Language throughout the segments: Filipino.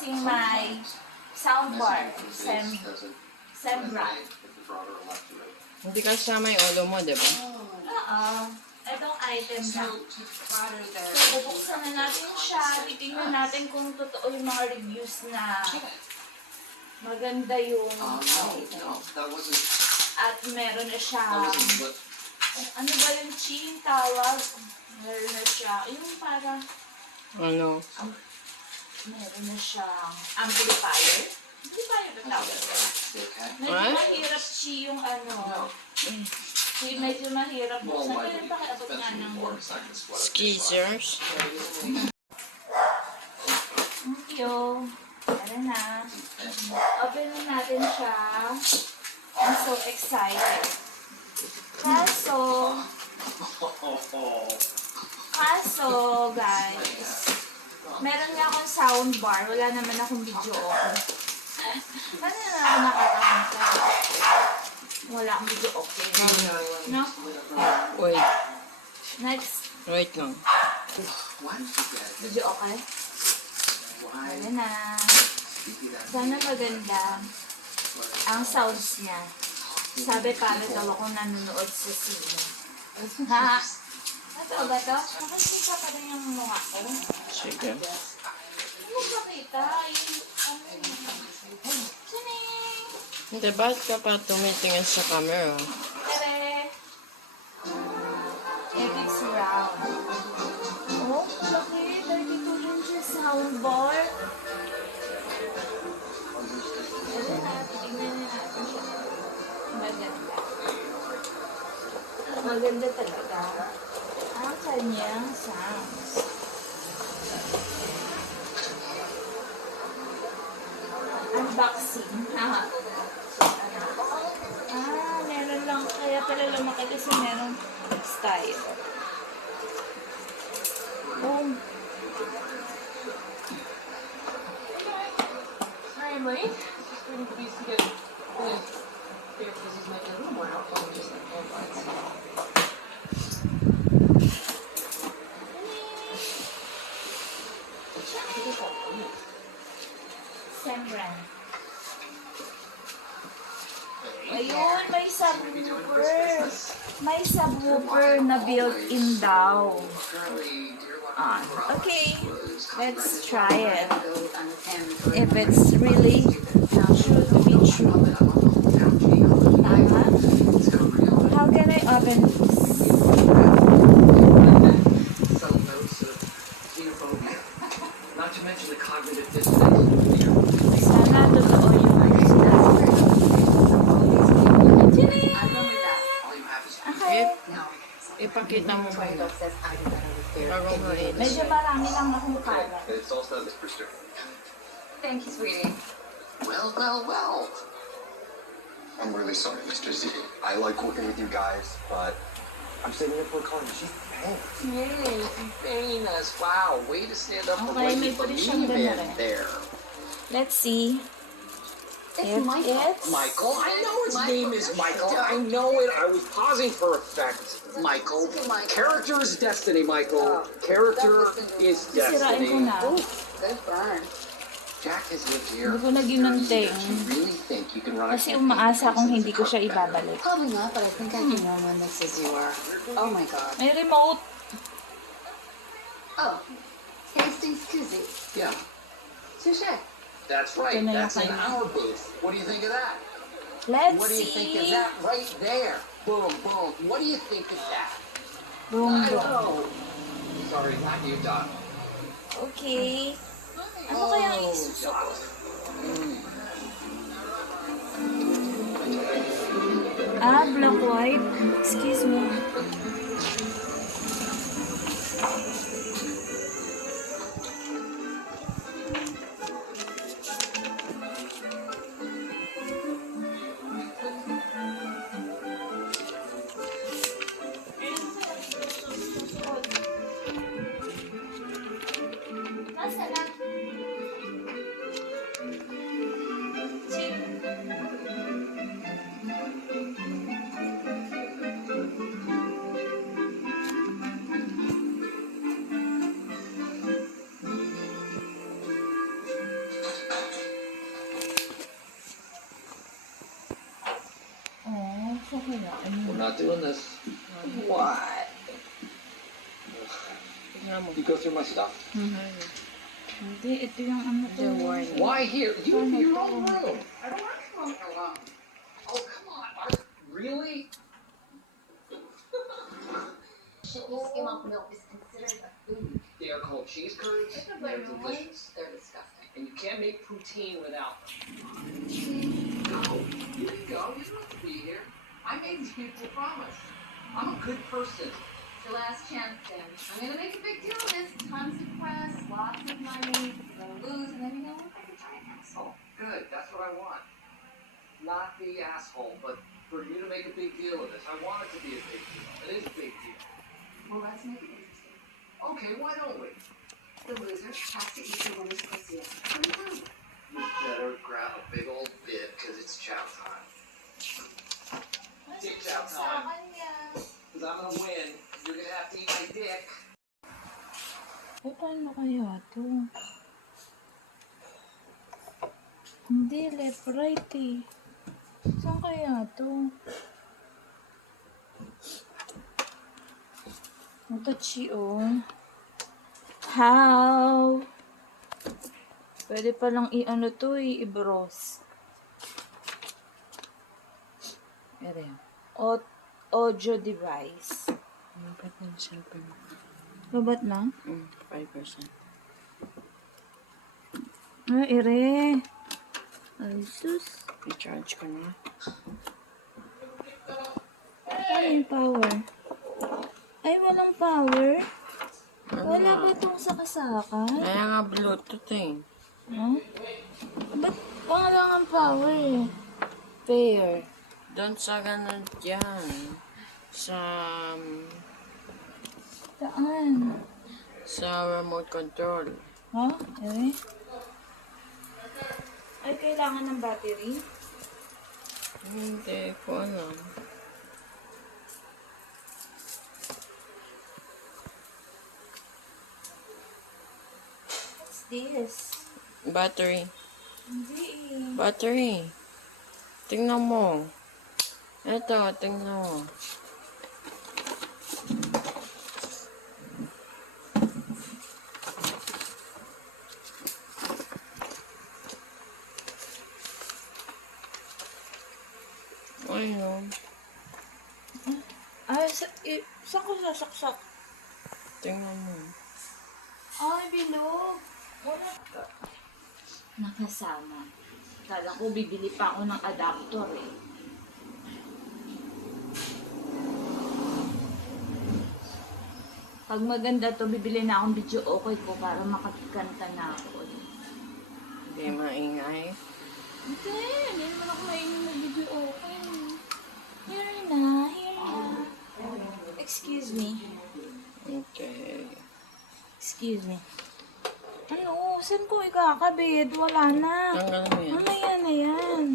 using my soundbar, sembrandt. Hindi kasama yung ulo mo, di ba? Itong item lang. So, bubuksan na natin siya. Titingnan natin kung totoo yung mga reviews na maganda yung at meron na siya. Ano ba yung ching tawag? Meron na siya. Yung para Ano? meron na siyang amplifier. Amplifier ba tawag? Medyo mahirap yung ano. Medyo mahirap buksan. Pero pakiabot nga ng Skeezers. Thank you. Tara na. Open na natin siya. I'm so excited. Kaso, guys, meron nga akong soundbar. Wala naman akong video okay. Paano na ako nakakanta? Wala akong video okay. No? Wait. Next. Wait lang. Video okay? Wala na. Sana maganda ang sounds niya. Sabi para daw akong nanonood sa sine. Ha? Ito ba ito? Nakikita pa rin yung mukha ko. Sige. Ano mo makita? Sining! Hindi, ba't ka pa tumitingin sa camera? Tere! If it's round. Oh, laki. 32 inches soundbar. Ito na. Tingnan na natin siya. Maganda. Maganda talaga. Ang kanyang sounds. Unboxing. Meron lang. Kaya pala lumaki kasi meron style. Oh. Sorry, I'm late. Pretty pleased to get here because he's making a little more helpful than just like headlights. Sembrandt. Ayun, may subwoofer. May subwoofer na built-in daw. Okay, let's try it. If it's really true to be true. How can I open this? Not to mention the cognitive dissonance. Sana totoo yung okay. Ipakita mo ba ito? Bago mo rin. Medyo marami lang akong kalat. It's all set, Mr. Brewster. Thank you, sweetie. Well. I'm really sorry, Mr. Z. I like working with you guys, but I'm saving it for a college. She's paying us. Really? Paying us. Wow, way to stand up for Okay, what may you pwede siyang believe ganun in there. Let's see. If it's... Michael, I know his name is Michael. I know it. I was pausing for effect. Michael. Character is destiny, Michael. Character is Sisirain ko destiny. na. Good burn. Jack has lived here. Hindi ko na ginunting. Do you really think you can run a Kasi campaign umaasa kung business hindi ko siya better? ibabalik. Probably not, but I think I can run one that says you are. Oh my god. May remote. Oh. Hastings koozie. Yeah, Touche. that's right. Ito na yung That's in kanya. our booth. What do you think of that? Let's What do you think of see. that right there? Boom, boom. What do you think of that? Boom, I boom. know. Sorry, not you, Doc. Okay. Ano kaya ang isusuot? Black white. Excuse me. Nasaan na? We're not doing this. What? Tingnan mo. You go through my stuff. Hindi, ito yung ano to. The warning. Why here? You have Paano your to? own room. I don't want to come alone. Oh, come on. Really? Skim milk milk is considered a food. They are called cheese curds. They're delicious. They're disgusting. And you can't make poutine without them. No, you can go. You don't have to be here. I made these people promise. I'm a good person. It's your last chance, Tim. I'm gonna make a big deal of this. Tons of press, lots of money. You're gonna lose, and then you're gonna look like a giant asshole. Good. That's what I want. Not the asshole, but for you to make a big deal of this. I want it to be a big deal. It is a big deal. Well, let's make it interesting. Okay, why don't we? The loser has to eat the winner's pussy. What do you think? You better grab a big old bit, because it's chow time. Dick chow time. Because I'm going to win. You're going to have to eat my dick. Eh, paano kaya to? Hindi, left, right eh. Saan kaya to? Ito, oh. How? Pwede palang i-ano to eh, i-browse. Ere yan. Audio device. Ba't na yung cellphone mo? Babat na? 5%. Ah, ere. Ay, sus. I-charge ko na. Ano yung power? Ay, walang power? Wala ba itong sakasaka? Kaya nga Bluetooth eh. Huh? Ba't wala ang power eh? Pair. Doon sa ganun dyan. Sa Saan? remote control. Ha? Ere? Ay, kailangan ng battery? Hindi ko alam. What's this? Battery. Hindi eh. Battery. Tingnan mo. Ito, tingnan mo. Ayun. Ay, saan ko sasaksak? Tingnan mo. Ay, bilog. Wala ka. Nakasama. Kala ko bibili pa ako ng adapter eh. Pag maganda to, bibili na akong video okay ko para makakanta na ako. Hindi maingay. Hindi naman ako maingin na video okay. Here na. Excuse me. Okay. Excuse me. Ano? Saan ko ikakabit? Wala na. Tanggal mo yan. Mamaya na yan.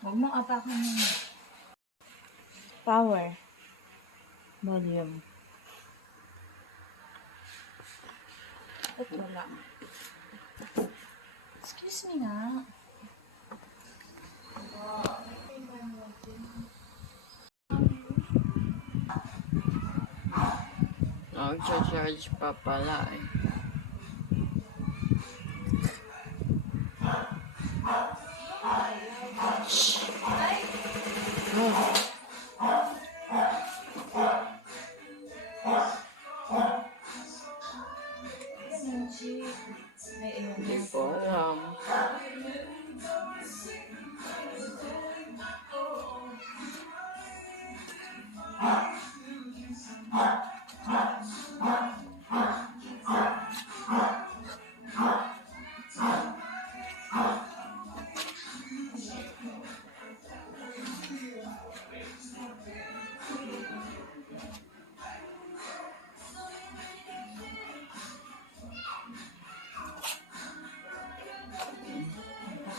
Huwag mong apakan yun. Power. Volume. Ba't wala? Excuse me na. Charge pa pala eh. Hindi ko alam.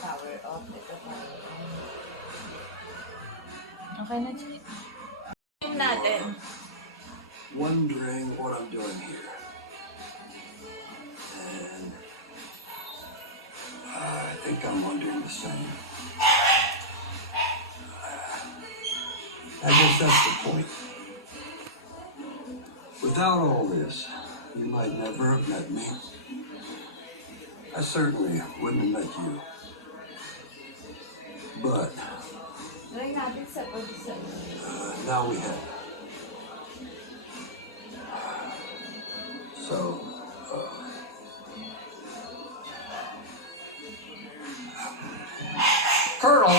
Power off. Ito power on. Okay na, Chick. Yung natin. Wondering what I'm doing here. And I think I'm wondering the same. I guess that's the point. Without all this, you might never have met me. I certainly wouldn't have met you. But Try natin sa pag-isa. now we have. So, Colonel,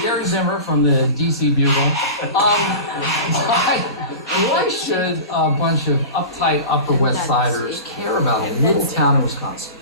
Gary Zimmer from the DC Bugle. Why should a bunch of uptight Upper West Siders care about a little town in Wisconsin?